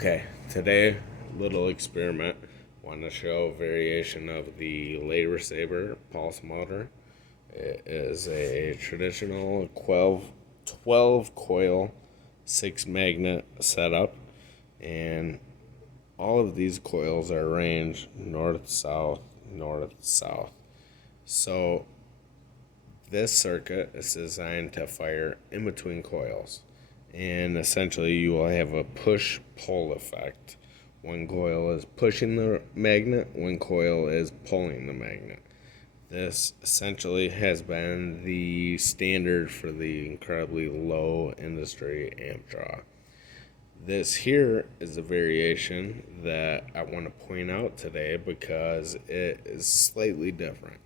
Okay, today, little experiment. Want to show a variation of the Lasersaber pulse motor. It is a traditional 12 coil, 6 magnet setup, and all of these coils are arranged north, south, north, south. So, this circuit is designed to fire in between coils, and essentially you will have a push-pull effect. One coil is pushing the magnet, one coil is pulling the magnet. This essentially has been the standard for the incredibly low industry amp draw. This here is a variation that I want to point out today because it is slightly different.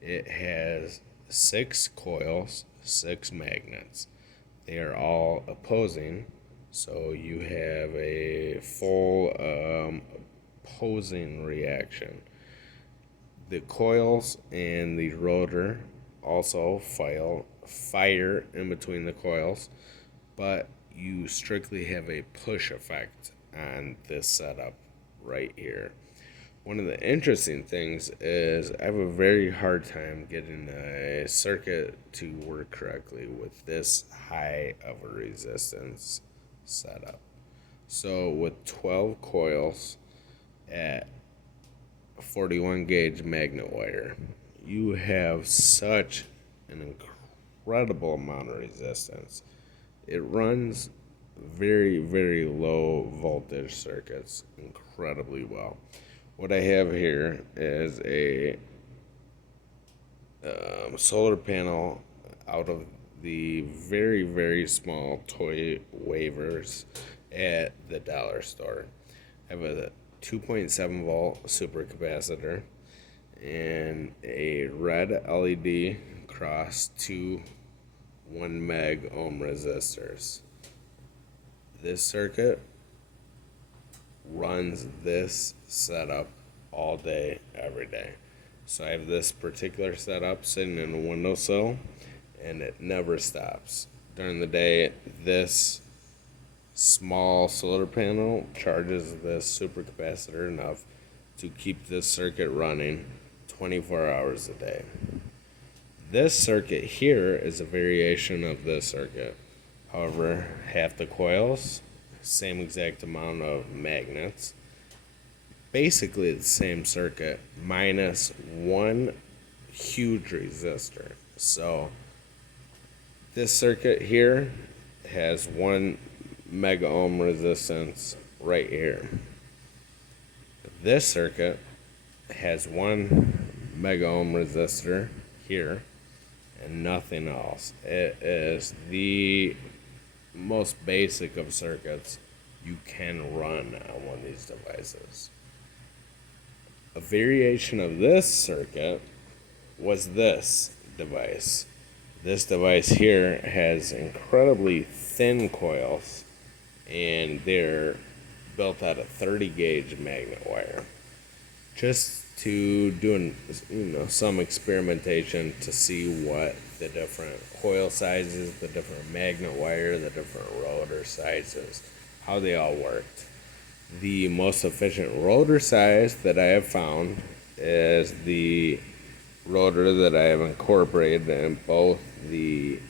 It has 6 coils, 6 magnets. They are all opposing, so you have a full opposing reaction. The coils and the rotor also fire in between the coils, but you strictly have a push effect on this setup right here. One of the interesting things is I have a very hard time getting a circuit to work correctly with this high of a resistance setup. So with 12 coils at 41 gauge magnet wire, you have such an incredible amount of resistance. It runs very, very low voltage circuits incredibly well. What I have here is a solar panel out of the very, very small toy waivers at the dollar store. I have a 2.7 volt supercapacitor and a red LED across two 1 meg ohm resistors. This circuit runs this setup all day, every day. So I have this particular setup sitting in a windowsill, and it never stops. During the day, this small solar panel charges this supercapacitor enough to keep this circuit running 24 hours a day. This circuit here is a variation of this circuit. However, half the coils, same exact amount of magnets, basically the same circuit minus one huge resistor. So this circuit here has 1 mega ohm resistance right here. This circuit has 1 mega ohm resistor here and nothing else. It is the most basic of circuits you can run on one of these devices. A variation of this circuit was this device. This device here has incredibly thin coils, and they're built out of 30 gauge magnet wire. Just to do some experimentation to see what the different coil sizes, the different magnet wire, the different rotor sizes, how they all worked. The most efficient rotor size that I have found is the rotor that I have incorporated in both the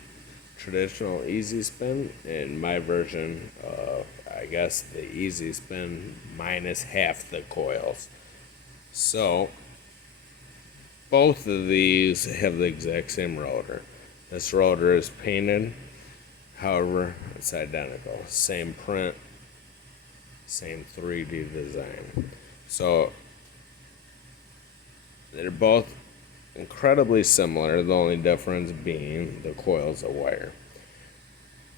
traditional easy spin and my version of, I guess, the easy spin minus half the coils. So both of these have the exact same rotor. This rotor is painted, however, it's identical. Same print, same 3D design. So they're both incredibly similar, the only difference being the coils of wire.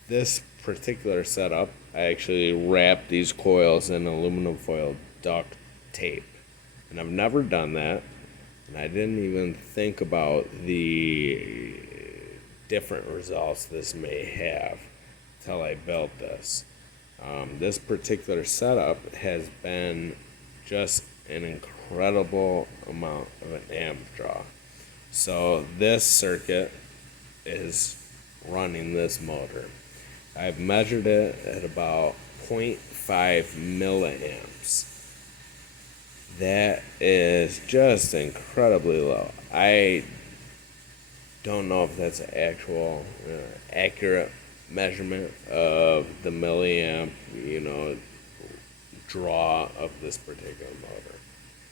This particular setup, I actually wrapped these coils in aluminum foil duct tape. And I've never done that, and I didn't even think about the different results this may have until I built this. This particular setup has been just an incredible amount of an amp draw. So this circuit is running this motor. I've measured it at about 0.5 milliamps. That is just incredibly low. I don't know if that's an actual accurate measurement of the milliamp, draw of this particular motor.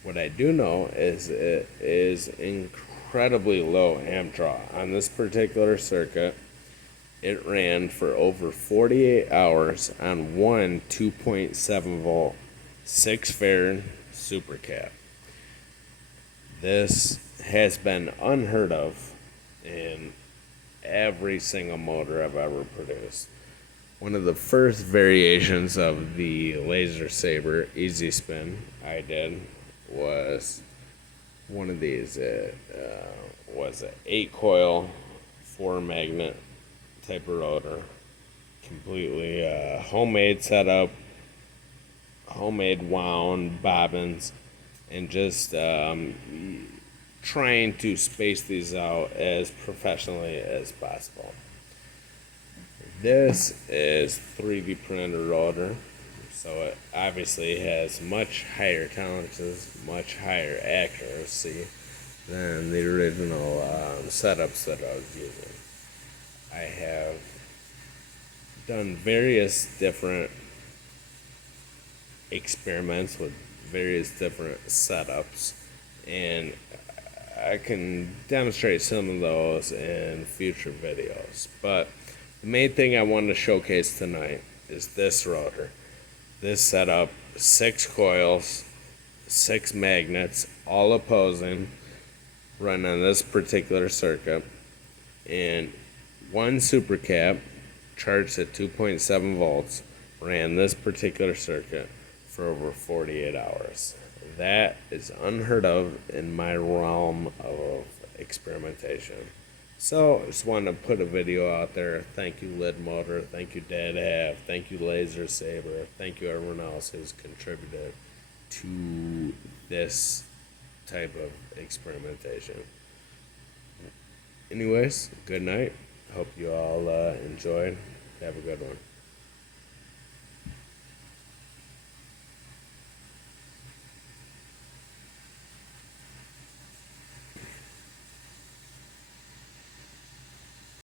What I do know is it is incredibly low amp draw. On this particular circuit, it ran for over 48 hours on one 2.7 volt 6 farad super cap. This has been unheard of in every single motor I've ever produced. One of the first variations of the Lasersaber Easy Spin I did was one of these. It was an 8 coil 4 magnet type of rotor, completely homemade setup, homemade wound bobbins, and just trying to space these out as professionally as possible. This is 3D printed rotor, so it obviously has much higher tolerances, much higher accuracy than the original setups that I was using. I have done various different experiments with various different setups, and I can demonstrate some of those in future videos. But the main thing I wanted to showcase tonight is this rotor. This setup, 6 coils, 6 magnets, all opposing, run on this particular circuit, and one super cap charged at 2.7 volts ran this particular circuit for over 48 hours. That is unheard of in my realm of experimentation. So I just wanted to put a video out there. Thank you, Lid Motor. Thank you, Dad Have. Thank you, Lasersaber. Thank you, everyone else who's contributed to this type of experimentation. Anyways, good night. Hope you all enjoyed. Have a good one.